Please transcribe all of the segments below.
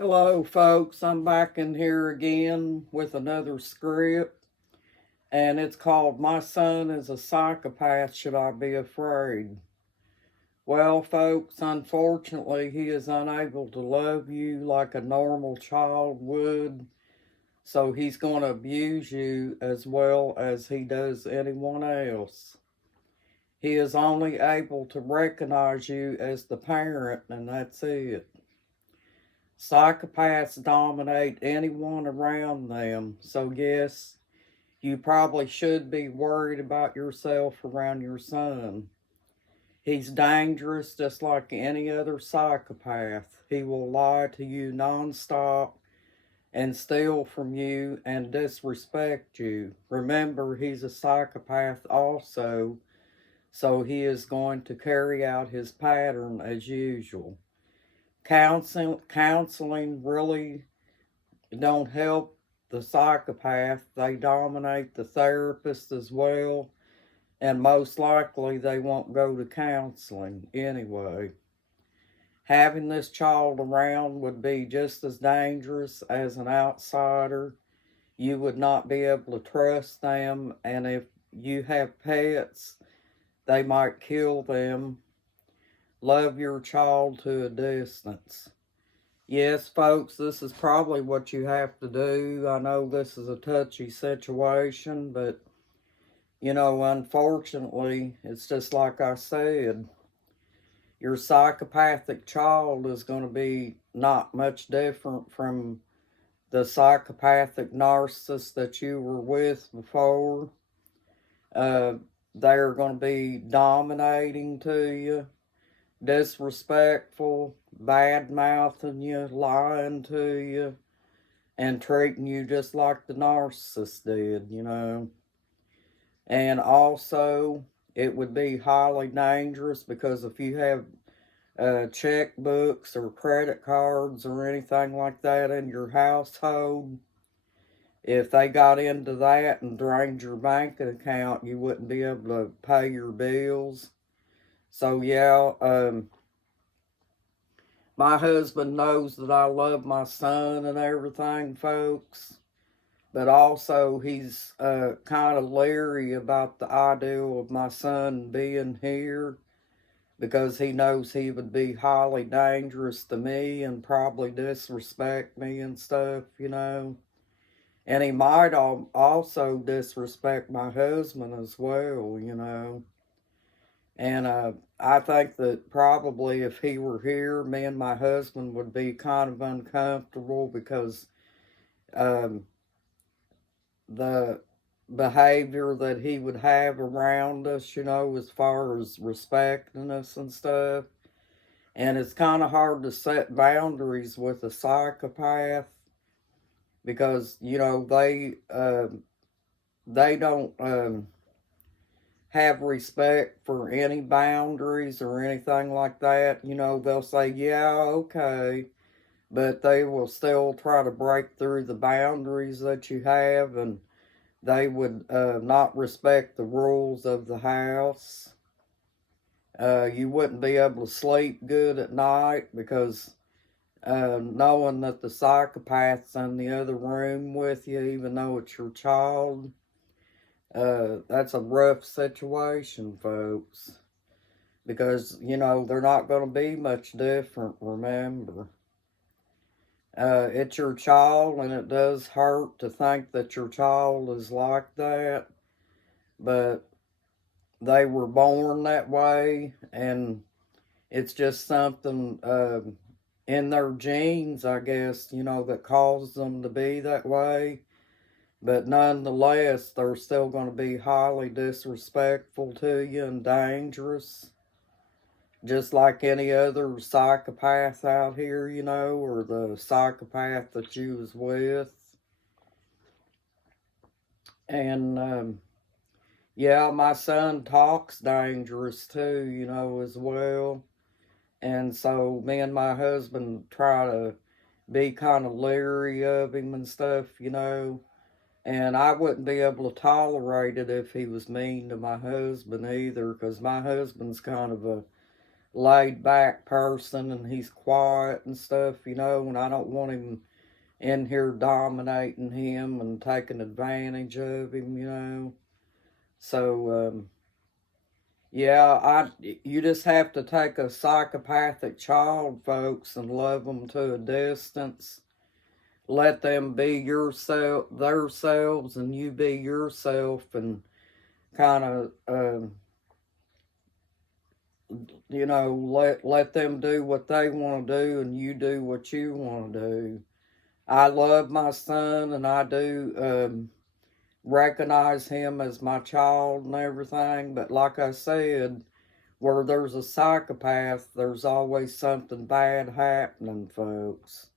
Hello, folks. I'm back in here again with another script, and it's called My Son is a Psychopath. Should I Be Afraid? Well, folks, unfortunately, he is unable to love you like a normal child would, so he's going to abuse you as well as he does anyone else. He is only able to recognize you as the parent, and that's it. Psychopaths dominate anyone around them, so yes, you probably should be worried about yourself around your son. He's dangerous just like any other psychopath. He will lie to you nonstop and steal from you and disrespect you. Remember, he's a psychopath also, so he is going to carry out his pattern as usual. Counseling really don't help the psychopath. They dominate the therapist as well, and most likely they won't go to counseling anyway. Having this child around would be just as dangerous as an outsider. You would not be able to trust them, and if you have pets, they might kill them. Love your child to a distance. Yes, folks, this is probably what you have to do. I know this is a touchy situation, but, unfortunately, it's just like I said. Your psychopathic child is going to be not much different from the psychopathic narcissist that you were with before. Uh, they're going to be dominating to you, disrespectful, bad mouthing you, lying to you, and treating you just like the narcissist did. And also, it would be highly dangerous because if you have checkbooks or credit cards or anything like that in your household, if they got into that and drained your bank account, you wouldn't be able to pay your bills. So, yeah, my husband knows that I love my son and everything, folks. But also, he's kind of leery about the idea of my son being here because he knows he would be highly dangerous to me and probably disrespect me and stuff. And he might also disrespect my husband as well. And I think that probably if he were here, me and my husband would be kind of uncomfortable because um, the behavior that he would have around us, as far as respecting us and stuff. And it's kind of hard to set boundaries with a psychopath because, they don't have respect for any boundaries or anything like that. They'll say, yeah, okay, but they will still try to break through the boundaries that you have, and they would not respect the rules of the house. You wouldn't be able to sleep good at night because knowing that the psychopath's in the other room with you, even though it's your child, that's a rough situation, folks. Because, they're not going to be much different, remember. It's your child, and it does hurt to think that your child is like that, but they were born that way, and it's just something in their genes, I guess, that caused them to be that way. But nonetheless, they're still going to be highly disrespectful to you and dangerous, just like any other psychopath out here, or the psychopath that you was with. And yeah, my son talks dangerous too, as well. And so me and my husband try to be kind of leery of him and stuff. And I wouldn't be able to tolerate it if he was mean to my husband either, because my husband's kind of a laid back person and he's quiet and stuff, and I don't want him in here dominating him and taking advantage of him. So, yeah, you just have to take a psychopathic child, folks, and love them to a distance. Let them be yourself, themselves, and you be yourself, and kind of, let them do what they want to do, and you do what you want to do. I love my son, and I do recognize him as my child and everything. But like I said, where there's a psychopath, there's always something bad happening, folks.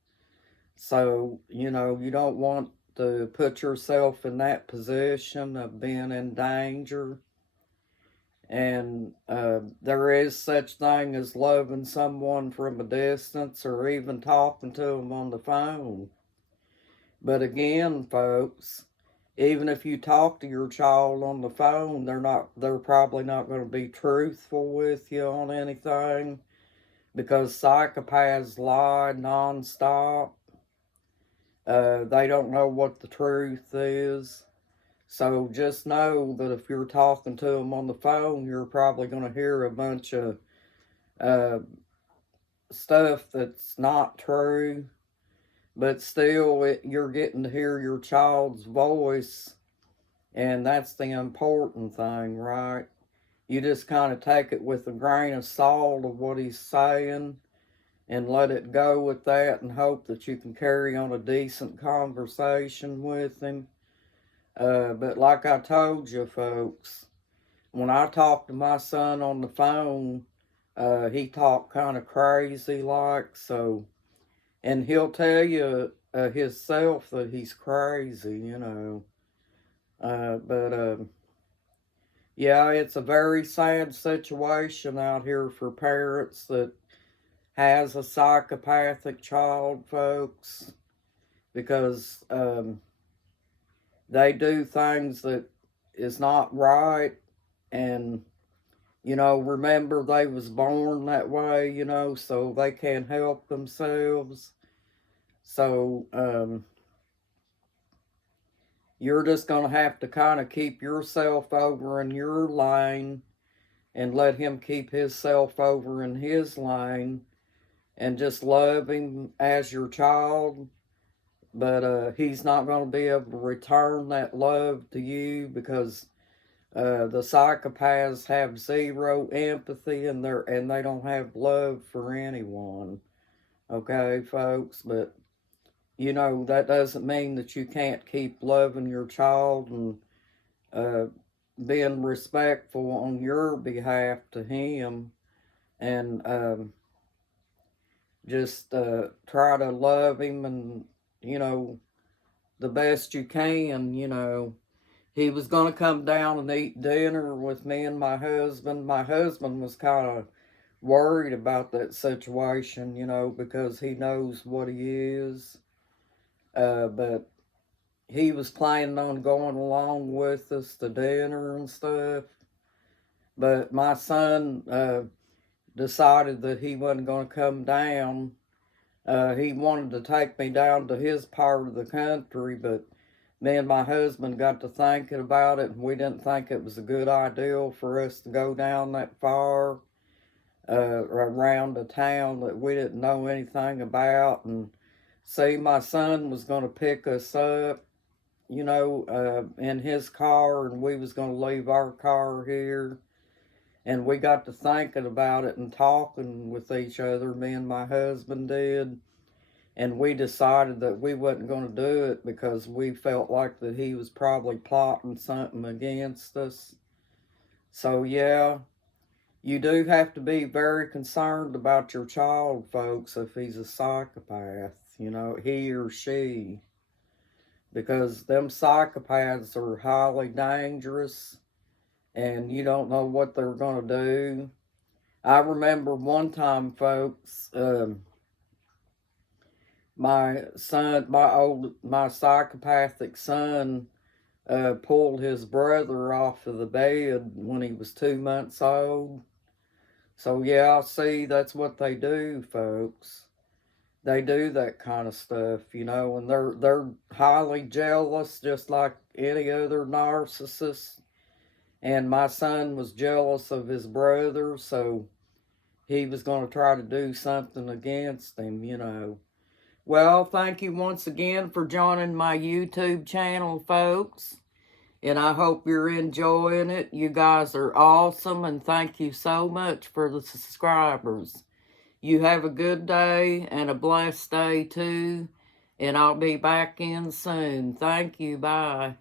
So, you don't want to put yourself in that position of being in danger. And there is such thing as loving someone from a distance or even talking to them on the phone. But again, folks, even if you talk to your child on the phone, they're probably not going to be truthful with you on anything, because psychopaths lie nonstop. They don't know what the truth is. So just know that if you're talking to them on the phone, you're probably going to hear a bunch of stuff that's not true. But still, you're getting to hear your child's voice, and that's the important thing, right? You just kind of take it with a grain of salt of what he's saying and let it go with that, and hope that you can carry on a decent conversation with him. But like I told you, folks, when I talk to my son on the phone, he talked kind of crazy like, so, and he'll tell you himself that he's crazy, but yeah, it's a very sad situation out here for parents that has a psychopathic child, folks, because they do things that is not right. And remember, they was born that way, so they can't help themselves. So you're just going to have to kind of keep yourself over in your lane and let him keep himself over in his lane, and just love him as your child. But he's not going to be able to return that love to you, because the psychopaths have zero empathy, and they don't have love for anyone. Okay, folks? But that doesn't mean that you can't keep loving your child and being respectful on your behalf to him, and just try to love him, and the best you can. He was going to come down and eat dinner with me and my husband. My husband was kind of worried about that situation, because he knows what he is. But he was planning on going along with us to dinner and stuff. But my son decided that he wasn't going to come down. He wanted to take me down to his part of the country, but me and my husband got to thinking about it, and we didn't think it was a good idea for us to go down that far around a town that we didn't know anything about. And see, my son was going to pick us up, in his car, and we was going to leave our car here. And we got to thinking about it and talking with each other, me and my husband did. And we decided that we wasn't going to do it, because we felt like that he was probably plotting something against us. So yeah, you do have to be very concerned about your child, folks, if he's a psychopath, he or she. Because them psychopaths are highly dangerous, and you don't know what they're going to do. I remember one time, folks, my psychopathic son pulled his brother off of the bed when he was 2 months old. So yeah, see, that's what they do, folks. They do that kind of stuff, you know, and they're highly jealous, just like any other narcissist. And my son was jealous of his brother, so he was going to try to do something against him, you know. Well, thank you once again for joining my YouTube channel, folks. And I hope you're enjoying it. You guys are awesome, and thank you so much for the subscribers. You have a good day and a blessed day, too. And I'll be back in soon. Thank you. Bye.